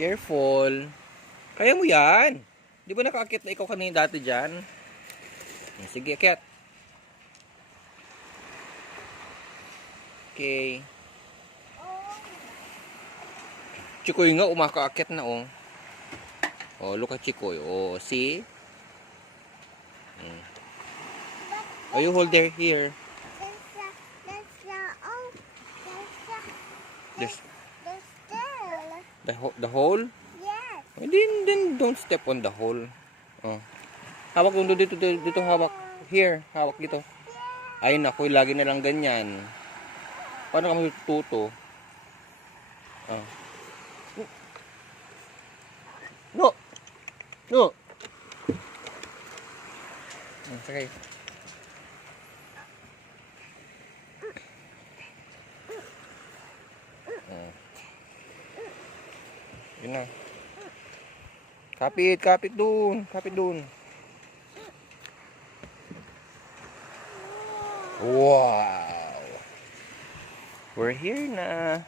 Careful. Kaya mo yan. Di ba nakaakit na ikaw kanina dati dyan? Sige, akit. Okay. Chikoy nga, umakaakit na oh. Oh, look at Chikoy. Oh, see? Oh, you hold there, here. The hole? Yes. Oh, then don't step on the hole. Oh. Hawak dito hawak. Here, hawak dito. Ay naku, lagi na lang ganyan. Paano kami tututo? Oh. No. No. Okay. Yun na. Kapit dun. Kapit dun. Wow. We're here na.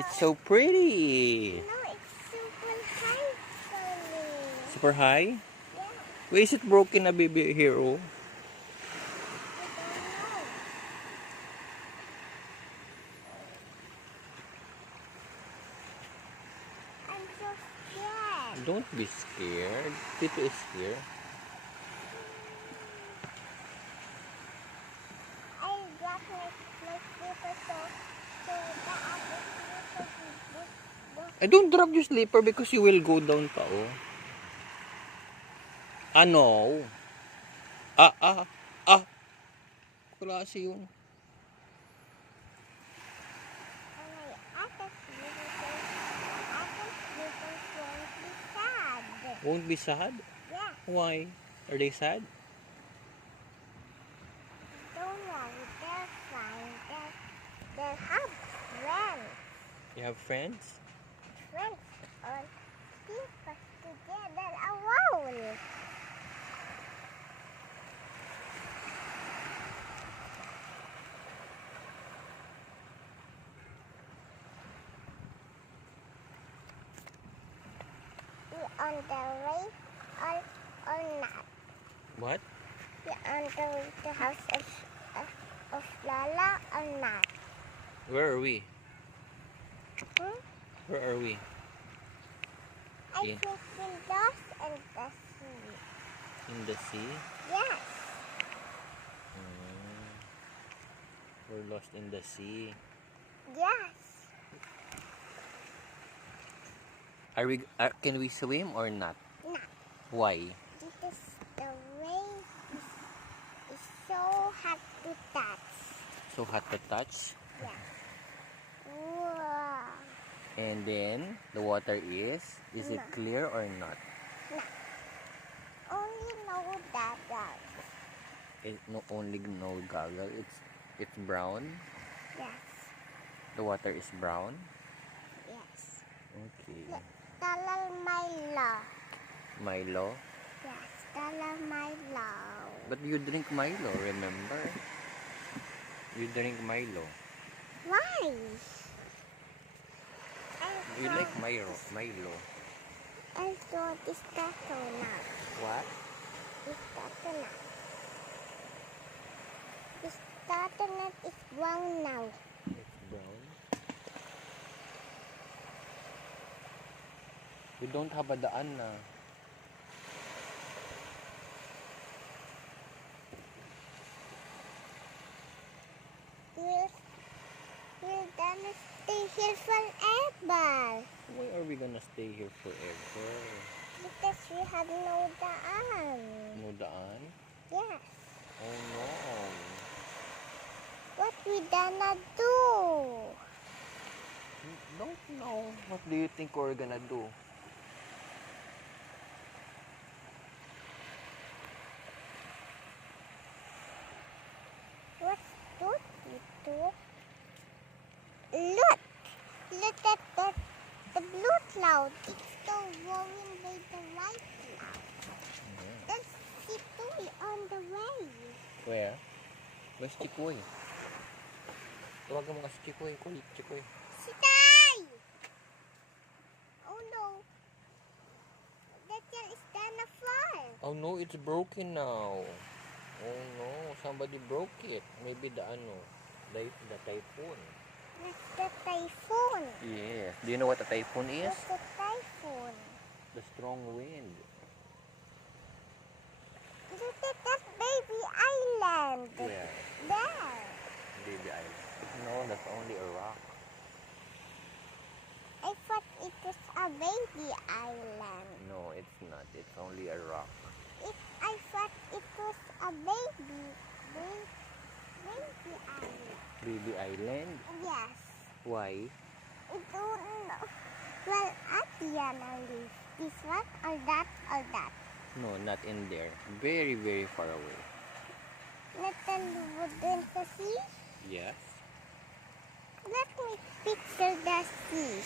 It's so pretty. No, it's super high for me. Super high? Yeah, Why is it broken na, baby hero? I don't know. I'm so scared. Don't be scared. Tito is here. I got my slipper so the other slipper I don't drop your slipper because you will go down pa, oh. No. Klase yun. Won't be sad? Yeah, Why? Are they sad? don't worry, they're fine. They have friends. You have friends? Friends all keep us together a while. We on the way or not? What? We on the way to house of Lala or not? Where are we? Hmm? Where are we? I Yeah. think we lost in the sea. In the sea? Yes. We're lost in the sea. Yes. Can we swim or not? No. Why? Because the wave is so hard to touch. So hot to touch? Yeah. Wow. And then, the water is it No. clear or not? Only know that. Only no goggle. It's brown. Yes. The water is brown. Yes. Okay. Talal Milo. Milo. Yes. Talal Milo. But you drink Milo, remember? You drink Milo. Why? You like Milo. I saw this coconut. What? This coconut. This coconut is brown now. It's brown. We don't have a daan na. We're gonna stay here forever. Why are we gonna stay here forever? Because we have no daan. No daan? Yes. Oh no. What we gonna do? Don't know. What do you think we're gonna do? What should we do? Look! Look at the blue cloud. It's so warm by the white cloud. There's Chikoy on the way. Where? Where's Chikoy? Tawagan mo kasi Chikoy. Chikoy. Chikoy! Oh no, it's broken now. Oh no, somebody broke it. Maybe the typhoon. That's the typhoon. Yes. Do you know what a typhoon is? That's the typhoon. The strong wind. Look at that baby island. Where? There. Baby Island. No, that's only a rock. I thought it was a baby island. No, it's not. It's only a rock. I thought it was a baby island. Baby Island? Yes. Why? I don't know. Well, at Diana lives. This one or that or that. No, not in there. Very, very far away. Little wooden sea. Yes. Let me picture the sea.